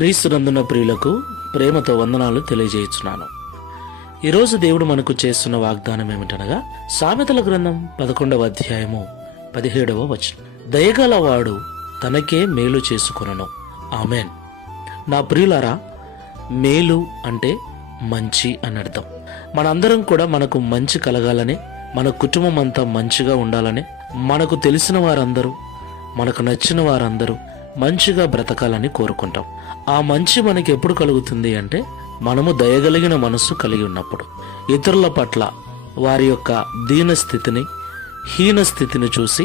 క్రీస్తునందున ప్రియులకు ప్రేమతో వందనాలు తెలియజేయుచున్నాను. ఈరోజు దేవుడు మనకు చేస్తున్న వాగ్దానం ఏమిటనగా సామెతల గ్రంథం 11వ అధ్యాయము 17వ వచనం. దయగలవాడు తనకే మేలు చేసుకొనును. ఆమెన్. నా ప్రియులారా, మేలు అంటే మంచి అని అర్థం. మనందరం కూడా మనకు మంచి కలగాలని, మన కుటుంబం అంతా మంచిగా ఉండాలని, మనకు తెలిసిన వారందరూ, మనకు నచ్చిన వారందరూ మంచిగా బ్రతకాలని కోరుకుంటాం. ఆ మంచి మనకి ఎప్పుడు కలుగుతుంది అంటే మనము దయగలిగిన మనస్సు కలిగి ఉన్నప్పుడు. ఇతరుల పట్ల వారి యొక్క దీన స్థితిని, హీన స్థితిని చూసి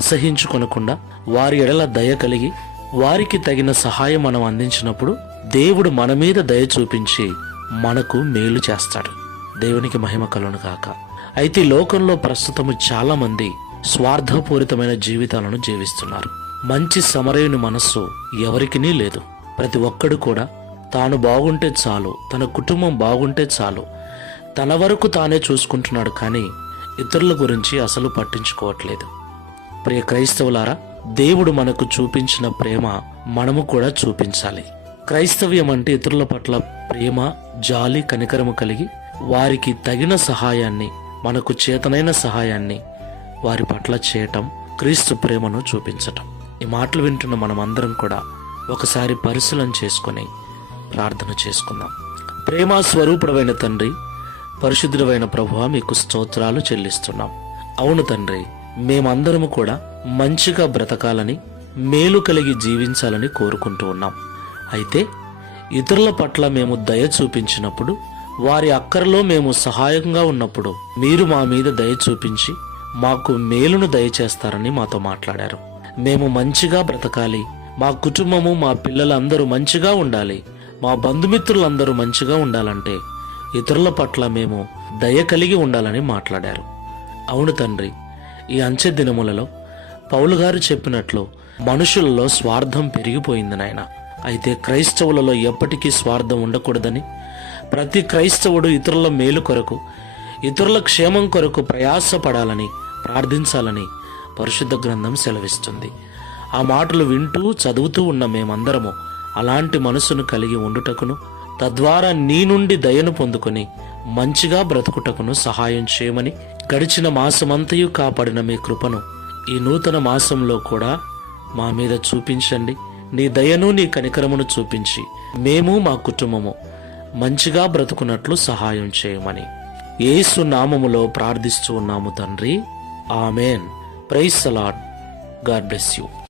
అసహించుకొనకుండా వారి ఎడల దయ కలిగి వారికి తగిన సహాయం మనం అందించినప్పుడు దేవుడు మన మీద దయ చూపించి మనకు మేలు చేస్తాడు. దేవునికి మహిమ కలుగును గాక. అయితే ఈ లోకంలో ప్రస్తుతము చాలా మంది స్వార్థపూరితమైన జీవితాలను జీవిస్తున్నారు. మంచి సమరయుని మనస్సు ఎవరికినీ లేదు. ప్రతి ఒక్కడు కూడా తాను బాగుంటే చాలు, తన కుటుంబం బాగుంటే చాలు, తన వరకు తానే చూసుకుంటున్నాడు, కానీ ఇతరుల గురించి అసలు పట్టించుకోవట్లేదు. ప్రియ క్రైస్తవులారా, దేవుడు మనకు చూపించిన ప్రేమ మనము కూడా చూపించాలి. క్రైస్తవ్యం అంటే ఇతరుల పట్ల ప్రేమ, జాలి, కనికరము కలిగి వారికి తగిన సహాయాన్ని, మనకు చేతనైన సహాయాన్ని వారి పట్ల చేయటం, క్రీస్తు ప్రేమను చూపించటం. ఈ మాటలు వింటున్న మనం అందరం కూడా ఒకసారి పరిశీలన చేసుకొని ప్రార్థన చేసుకుందాం. ప్రేమ స్వరూపుడమైన తండ్రి, పరిశుద్ధుడైన ప్రభువా, మీకు స్తోత్రాలు చెల్లిస్తున్నాం. అవును తండ్రి, మేమందరము కూడా మంచిగా బ్రతకాలని, మేలు కలిగి జీవించాలని కోరుకుంటూ ఉన్నాం. అయితే ఇతరుల పట్ల మేము దయ చూపించినప్పుడు, వారి అక్కరలో మేము సహాయంగా ఉన్నప్పుడు మీరు మా మీద దయ చూపించి మాకు మేలును దయచేస్తారని మాతో మాట్లాడారు. మేము మంచిగా బ్రతకాలి, మా కుటుంబము, మా పిల్లలందరూ మంచిగా ఉండాలి, మా బంధుమిత్రులందరూ మంచిగా ఉండాలంటే ఇతరుల పట్ల మేము దయ కలిగి ఉండాలని మాట్లాడారు. అవును తండ్రి, ఈ అంచె దినములలో పౌలు గారు చెప్పినట్లు మనుషులలో స్వార్థం పెరిగిపోయింది నాయన. అయితే క్రైస్తవులలో ఎప్పటికీ స్వార్థం ఉండకూడదని, ప్రతి క్రైస్తవుడు ఇతరుల మేలు కొరకు, ఇతరుల క్షేమం కొరకు ప్రయాసపడాలని, ప్రార్థించాలని పరిశుద్ధ గ్రంథం సెలవిస్తుంది. ఆ మాటలు వింటూ చదువుతూ ఉన్న మేమందరము అలాంటి మనసును కలిగి ఉండుటకును, తద్వారా నీ నుండి దయను పొందుకొని మంచిగా బ్రతుకుటకును సహాయం చేయమని, గడిచిన మాసమంతయు కాపాడిన మీ కృపను ఈ నూతన మాసంలో కూడా మా మీద చూపించండి. నీ దయను, నీ కనికరమును చూపించి మేము, మా కుటుంబము మంచిగా బ్రతుకున్నట్లు సహాయం చేయమని యేసు నామములో ప్రార్థిస్తూ ఉన్నాము తండ్రి. Amen. Praise the Lord. God bless you.